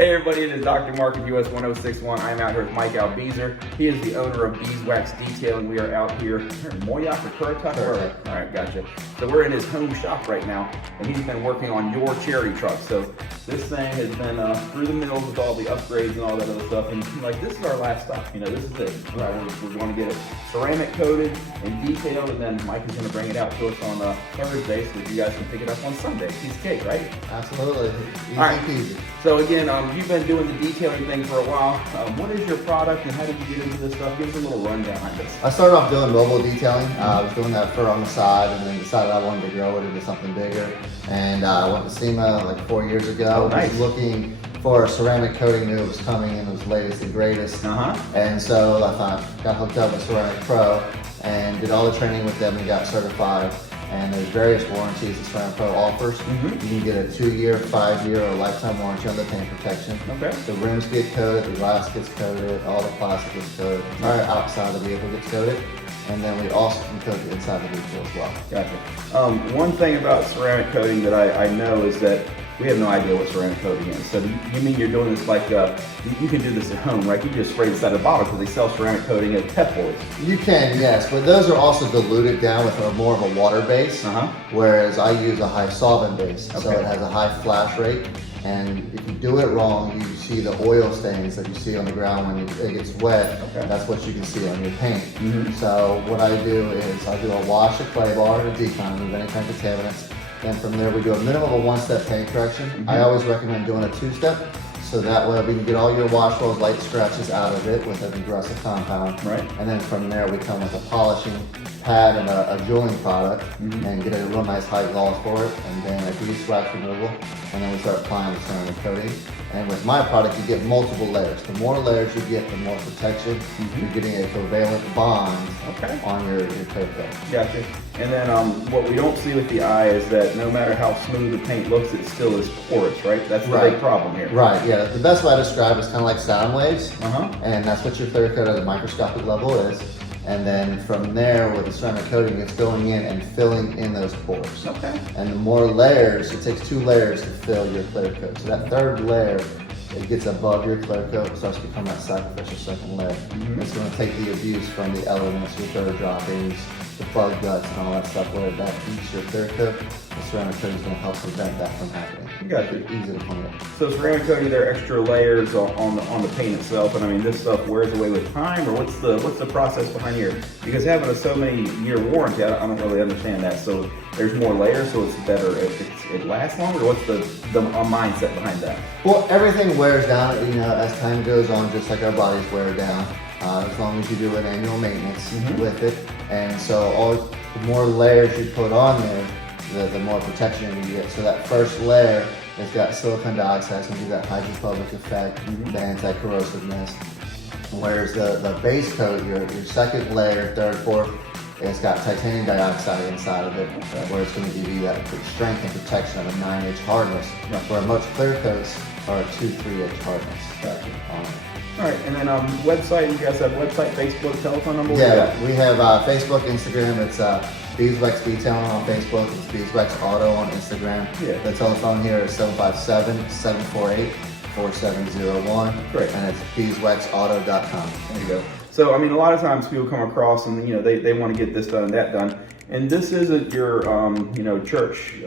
Hey everybody, it is Dr. Mark of US 1061. I'm out here with Mike Albeser. He is the owner of Bezwax Detailing. We are out here in Moyock or Currituck? All right, gotcha. So we're in his home shop right now, and he's been working on your cherry truck. So this thing has been through the mills with all the upgrades and all that other stuff. And like, this is our last stop. You know, this is it. We're going to get it ceramic coated and detailed, and then Mike is going to bring it out to us on Thursday so that you guys can pick it up on Sunday. Piece of cake, right? Absolutely. Easy peasy. So again, you've been doing the detailing thing for a while. What is your product and how did you get into this stuff? Give us a little rundown on this. I started off doing mobile detailing. I was doing that on the side, and then decided I wanted to grow it into something bigger. And I went to SEMA like 4 years ago. Oh, nice. Was looking for a ceramic coating, knew it was coming in, it was latest and greatest. And so I thought, got hooked up with Ceramic Pro and did all the training with them and got certified. And there's various warranties that Ceramic Pro offers. You can get a 2-year, 5-year, or lifetime warranty on the paint protection. Okay. The rims get coated, the glass gets coated, all the plastic gets coated, the entire outside of the vehicle gets coated. And then we also can coat the inside of the vehicle as well. Gotcha. One thing about ceramic coating that I know is that we have no idea what ceramic coating is. So you mean you're doing this like, you can do this at home, right? You just spray this out of the bottle because they sell ceramic coating at Pep Boys. You can, yes, but those are also diluted down with more of a water base, whereas I use a high solvent base. So it has a high flash rate, and if you do it wrong, you see the oil stains that you see on the ground when it gets wet. That's what you can see on your paint. So what I do is I do a wash of clay bar and a decon, remove any kind of contaminants. Then from there we do a minimum of a 1-step paint correction. I always recommend doing a 2-step, so that way we can get all your wash rolls, light scratches out of it with an aggressive compound. And then from there we come with a polishing pad and a jeweling product and get a real nice high gloss for it, and then a grease wax removal, and then we start applying the ceramic coating. And with my product, you get multiple layers. The more layers you get, the more protection. You're getting a covalent bond on your clear coat. Gotcha. And then what we don't see with the eye is that no matter how smooth the paint looks, it still is porous, right? That's the big problem here. Right, yeah. The best way I describe it is kind of like sound waves. And that's what your clear coat at a microscopic level is. And then from there, with the ceramic coating, it's going in and filling in those pores. And the more layers, it takes 2 layers to fill your clear coat. So that 3rd layer, it gets above your clear coat, it starts to become that sacrificial 2nd layer. It's going to take the abuse from the elements, your dirt droppings, the bug guts, and all that stuff where that eats your clear coat. The ceramic coating is going to help prevent that from happening. Gotcha. Easy to clean up. So ceramic coating, there are extra layers on the paint itself, and I mean this stuff wears away with time, or what's the process behind here? Because having a so many year warranty, I don't really understand that. So there's more layers, so it's better, it lasts longer. What's the mindset behind that? Well, everything wears down, you know, as time goes on, just like our bodies wear down. As long as you do an annual maintenance with it, and so the more layers you put on there, the more protection you get. So that first layer has got silicon dioxide, so you do that hydrophobic effect, the anti-corrosiveness. Whereas the base coat, your 2nd layer, 3rd, 4th, it's got titanium dioxide inside of it, where it's going to give you that strength and protection of a 9-inch hardness, where most clear coats are a 2-3-inch hardness. All right, and then website, you guys have website, Facebook, telephone number? Yeah, we have Facebook, Instagram, it's Bezwax Detailing on Facebook, it's Bezwax Auto on Instagram. The telephone here is 757-748-4701. Great. And it's bezwaxauto.com. There you go. So, I mean, a lot of times people come across and, you know, they want to get this done and that done. And this isn't your, you know, church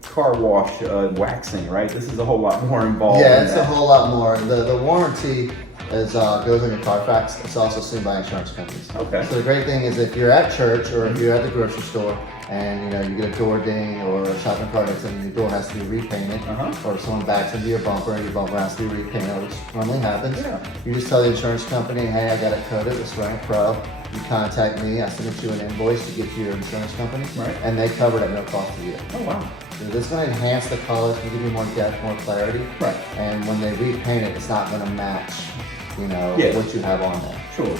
car wash waxing, right? This is a whole lot more involved. Yeah, it's a whole lot more. The warranty goes on your Carfax. It's also seen by insurance companies. So the great thing is if you're at church or if you're at the grocery store and you know you get a door ding or a shopping cart and your door has to be repainted, or if someone backs into your bumper and your bumper has to be repainted, which normally happens, you just tell the insurance company, hey, I got it coated with Ceramic Pro. You contact me, I submit you an invoice to get to your insurance company, and they cover it at no cost to you. Oh, wow. So this is going to enhance the colors, give you more depth, more clarity. And when they repaint it, it's not going to match, you know, what you have on there. Sure.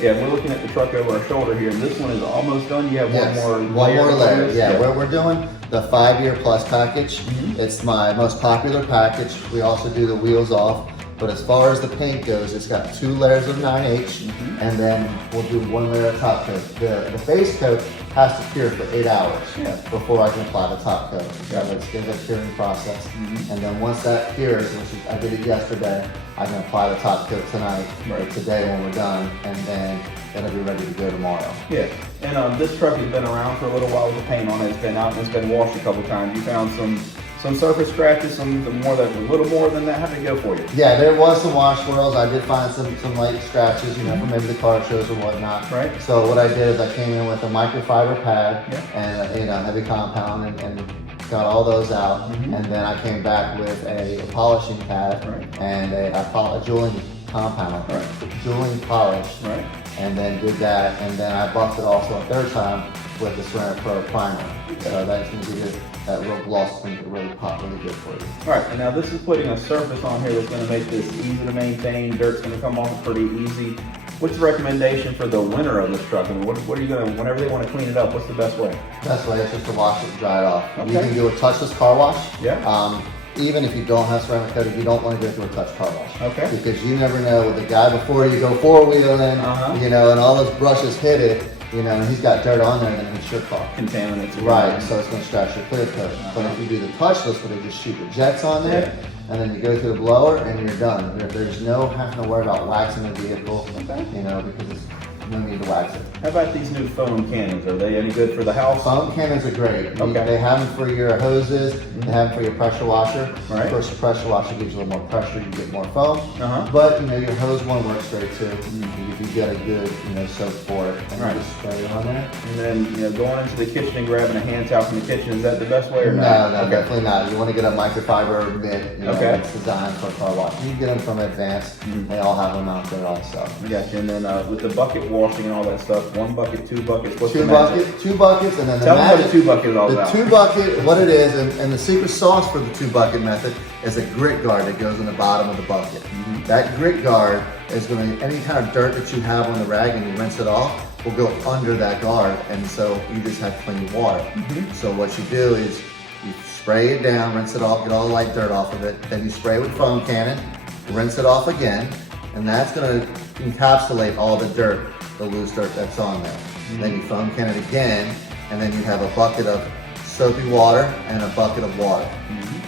Yeah, we're looking at the truck over our shoulder here, and this one is almost done. You have one more layer. Yeah, we're doing the 5-year plus package. It's my most popular package. We also do the wheels off. But as far as the paint goes, it's got 2 layers of 9H, and then we'll do 1 layer of top coat. The base coat has to cure for 8 hours Yeah. before I can apply the top coat. So Gotcha. it's in the curing process. And then once that cures, I did it yesterday, I can apply the top coat tonight, or today when we're done, and then it'll be ready to go tomorrow. Yeah, and this truck has been around for a little while with the paint on it. It's been out and it's been washed a couple times. You found some surface scratches, a little more than that. How did it go for you? Yeah, there was some wash swirls. I did find some light scratches, you know, from maybe the car shows or whatnot. Right. So what I did is I came in with a microfiber pad Yeah. and heavy compound and got all those out. And then I came back with a polishing pad and a jeweling compound, jeweling polish. Right. And then did that, and then I buffed it also a third time with the Ceramic Pro primer. So that's going to be good. That real gloss is going to really pop really good for you. All right, and now this is putting a surface on here that's going to make this easy to maintain. Dirt's going to come off pretty easy. What's the recommendation for the winner of this truck? I mean, what are you going to, whenever they want to clean it up, what's the best way? Best way is just to wash it and dry it off. Okay. You can do a touchless car wash. Yeah. Even if you don't have ceramic coating, you don't want to go through a touch car wash. Okay. Because you never know, with the guy before you go four-wheeling, you know, and all those brushes hit it, you know, and he's got dirt on there, then it's your car. Contaminants. Right, so it's going to scratch your clear coat. But if you do the touchless, where they just shoot the jets on there, and then you go through the blower, and you're done. There's no having to worry about waxing the vehicle, you know, because there's no need to wax it. How about these new foam cannons? Are they any good for the house? Foam cannons are great. Okay. They have them for your hoses, they have them for your pressure washer. Right. Of course, the pressure washer gives you a little more pressure, you get more foam. Uh-huh. But, you know, your hose one works great too. If you get a good, you know, soap for it, and you just spray it on there. And then, you know, going into the kitchen and grabbing a hand towel from the kitchen, is that the best way or No, not? no, definitely not. You want to get a microfiber mitt, you know, that's designed for car wash. You can get them from Advanced. They all have them out there also. I got you. And then with the bucket washing and all that stuff, 1 bucket, 2 buckets, what's Two the magic? buckets, and then the Tell me what magic. the 2 bucket is all The about. 2 bucket, what it is, and the secret sauce for the 2 bucket method is a grit guard that goes in the bottom of the bucket. That grit guard is going to, any kind of dirt that you have on the rag and you rinse it off, will go under that guard, and so you just have clean water. So what you do is you spray it down, rinse it off, get all the light dirt off of it, then you spray it with foam cannon, rinse it off again, and that's going to encapsulate all the dirt, the loose dirt that's on there. Then you foam can it again, and then you have a bucket of soapy water and a bucket of water.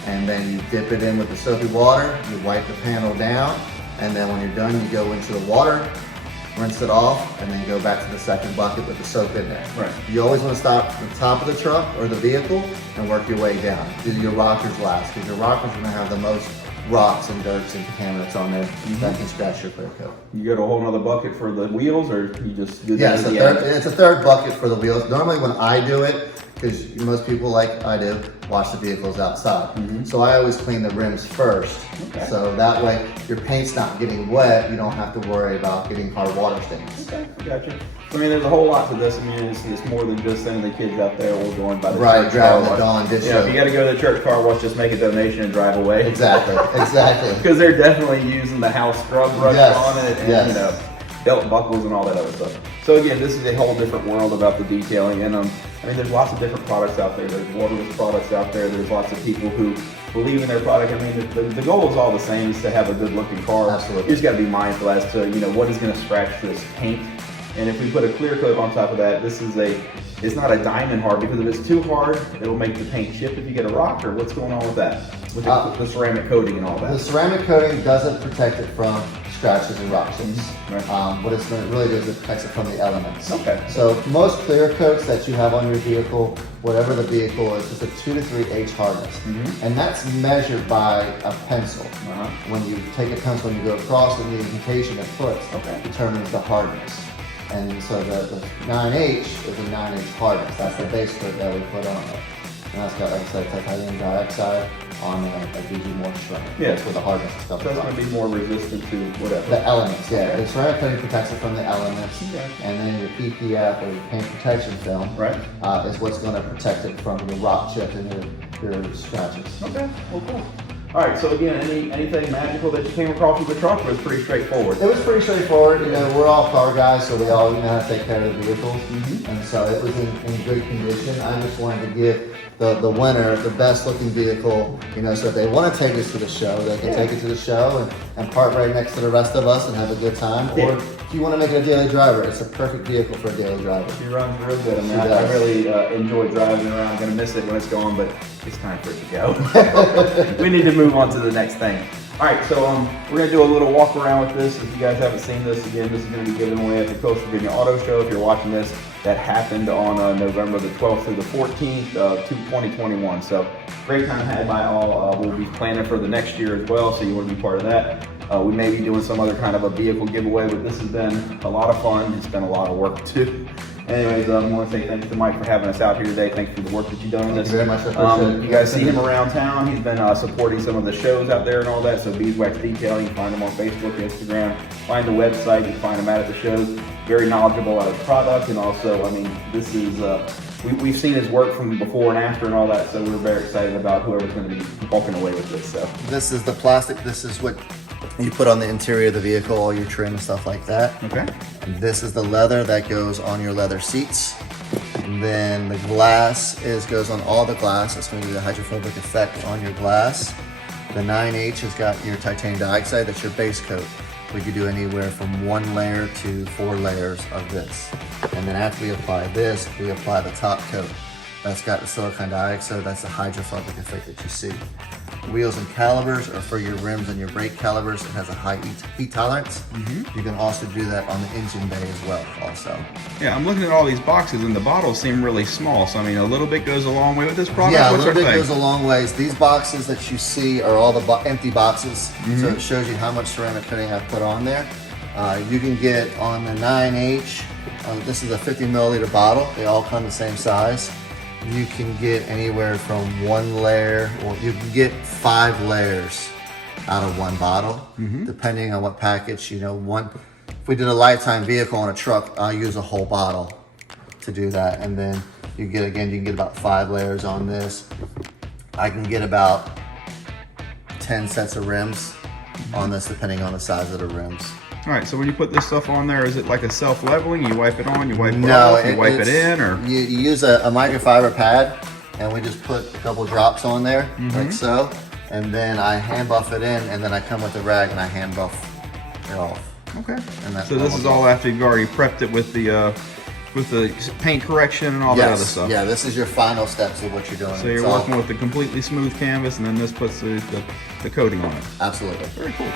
And then you dip it in with the soapy water, you wipe the panel down, and then when you're done, you go into the water, rinse it off, and then go back to the second bucket with the soap in there. Right. You always want to start at the top of the truck or the vehicle and work your way down. Do your rockers last, because your rockers are going to have the most rocks and dirts and contaminants on there that can scratch your clear coat. You got a whole nother bucket for the wheels, or you just do Yeah, that at the end? it's a third bucket for the wheels. Normally when I do it, because most people like I do, wash the vehicles outside. So I always clean the rims first. Okay. So that way your paint's not getting wet, you don't have to worry about getting hard water stains. Okay, gotcha. I mean, there's a whole lot to this. I mean, it's more than just sending the kids out there or going by the Right, church driving car the wash. Dawn dish. You know, if you got to go to the church car wash, just make a donation and drive away. Exactly, exactly. Because they're definitely using the house scrub brush Yes, on it, and yes. you know, belt buckles and all that other stuff. So again, this is a whole different world about the detailing, and I mean, there's lots of different products out there. There's waterless products out there. There's lots of people who believe in their product. I mean, the goal is all the same: is to have a good-looking car. Absolutely. You just got to be mindful as to what is going to scratch this paint. And if we put a clear coat on top of that, it's not a diamond hard, because if it's too hard, it'll make the paint chip if you get a rock. Or what's going on with that? With the ceramic coating and all that. The ceramic coating doesn't protect it from scratches and rocks. Right. What it's going to really do is it protects it from the elements. Okay. So most clear coats that you have on your vehicle, whatever the vehicle is, it's a 2 to 3H hardness. And that's measured by a pencil. When you take a pencil and you go across it, the indentation it puts determines the hardness. And so the 9H is a 9H hardness. That's the base coat that we put on it. And that's got, like I said, titanium dioxide on there that gives you more strength. Yeah. That's where the hardness is So coming it's from. going to be more resistant to whatever. The elements, yeah. The ceramic coating protects it from the elements. And then your PPF, or your paint protection film, is what's going to protect it from your rock chip and your scratches. Okay, well, cool. All right, so again, anything magical that you came across with the truck was pretty straightforward? It was pretty straightforward. You know, we're all car guys, so we all know how to take care of the vehicles. And so it was in good condition. I just wanted to give the winner the best looking vehicle, so if they want to take us to the show, they can take it to the show and park right next to the rest of us and have a good time. Or if you want to make it a daily driver, it's a perfect vehicle for a daily driver. She runs real good. I mean, I really enjoy driving around. I'm going to miss it when it's gone, but it's time for it to go. We need to move on to the next thing. All right, so we're going to do a little walk around with this. If you guys haven't seen this, again, this is going to be given away at the Coastal Virginia Auto Show. If you're watching this, that happened on November the 12th through the 14th, 2021. So great time had by all. We'll be planning for the next year as well, so you want to be part of that. We may be doing some other kind of a vehicle giveaway, but this has been a lot of fun. It's been a lot of work too. Anyways, I want to say thanks to Mike for having us out here today. Thanks for the work that you've done on this. Thank you very much. I appreciate it. You guys see him around town. He's been supporting some of the shows out there and all that. So Bezwax Detailing, you can find him on Facebook, Instagram. Find the website. You can find him out at the shows. Very knowledgeable about his product, and also, I mean, this is we've seen his work from before and after and all that. So we're very excited about whoever's going to be walking away with this. So this is the plastic. This is what you put on the interior of the vehicle, all your trim and stuff like that. Okay. And this is the leather that goes on your leather seats. And then the glass goes on all the glass. It's going to be the hydrophobic effect on your glass. The 9H has got your titanium dioxide. That's your base coat. We could do anywhere from 1 layer to 4 layers of this. And then after we apply this, we apply the top coat. That's got the silicon dioxide. That's the hydrophobic effect that you see. Wheels and calipers are for your rims and your brake calipers. It has a high heat tolerance. You can also do that on the engine bay as well also. yeah, I'm looking at all these boxes, and the bottles seem really small. So I mean, a little bit goes a long way with this product. Yeah, a What's little our bit thing? goes a long ways. These boxes that you see are all the empty boxes. So it shows you how much ceramic coating I've put on there. You can get on the 9H, this is a 50 milliliter bottle. They all come the same size. You can get anywhere from 1 layer, or you can get 5 layers out of 1 bottle, depending on what package. You know, if we did a lifetime vehicle on a truck, I'll use a whole bottle to do that. And then you can get about 5 layers on this. I can get about 10 sets of rims on this, depending on the size of the rims. All right, so when you put this stuff on there, is it like a self-leveling? You wipe it on, you wipe it No, off, you wipe it in, or? You use a microfiber pad, and we just put a couple drops on there, like so, and then I hand buff it in, and then I come with a rag and I hand buff it off. Okay. And that's So this is all after you've already prepped it with the paint correction and all that other stuff. Yeah, this is your final steps of what you're doing. So you're working with the completely smooth canvas, and then this puts the coating on it. Absolutely. Very cool.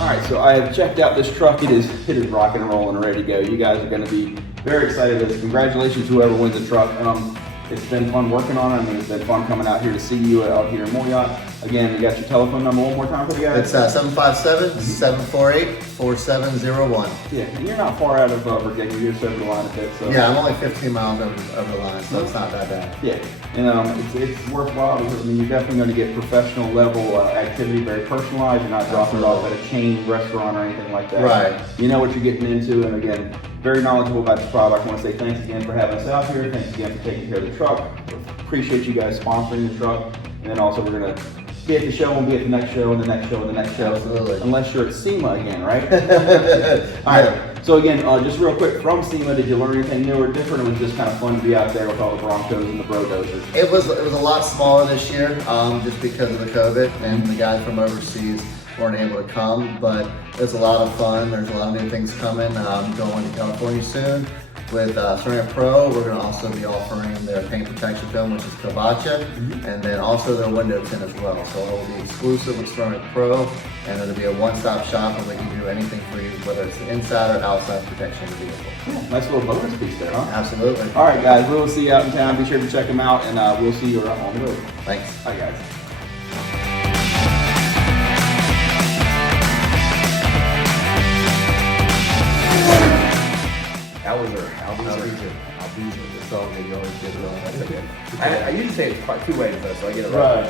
All right, so I have checked out this truck. It is rocking and rolling and ready to go. You guys are going to be very excited with this. Congratulations to whoever wins the truck. It's been fun working on it. I mean, it's been fun coming out here to see you out here in Moyotte. Again, you got your telephone number one more time for the guys? It's 757-748-4701. Yeah, and you're not far out of Virginia. You're just over the line a bit. So. Yeah, I'm only 15 miles over the line, so it's not that bad. Yeah, and it's worthwhile because I mean, you're definitely going to get professional level activity, very personalized. You're not dropping it off at a chain restaurant or anything like that. Right. You know what you're getting into, and again, very knowledgeable about the product. I want to say thanks again for having us out here. Thanks again for taking care of the truck. Appreciate you guys sponsoring the truck, and then also we're going to be at the show, and be at the next show, and the next show, and the next show. Absolutely. Unless you're at SEMA again, right? All right. So again, just real quick, from SEMA, did you learn anything new or different? It was just kind of fun to be out there with all the Broncos and the Brodozers. It was a lot smaller this year, just because of the COVID, and the guys from overseas weren't able to come, but it was a lot of fun. There's a lot of new things coming. I'm going to California soon with Ceramic Pro. We're going to also be offering their paint protection film, which is Kavacha, and then also their window tint as well. So it will be exclusive with Ceramic Pro, and it'll be a one-stop shop, and we can do anything for you, whether it's the inside or outside protection of the vehicle. Cool. Nice little bonus piece there, huh? Absolutely. All right, guys, we'll see you out in town. Be sure to check them out, and we'll see you around on the road. Thanks. Bye, guys. Albeser. It's all good. You always get it wrong. That's okay. I usually say it's quite 2 ways though, so I get it right.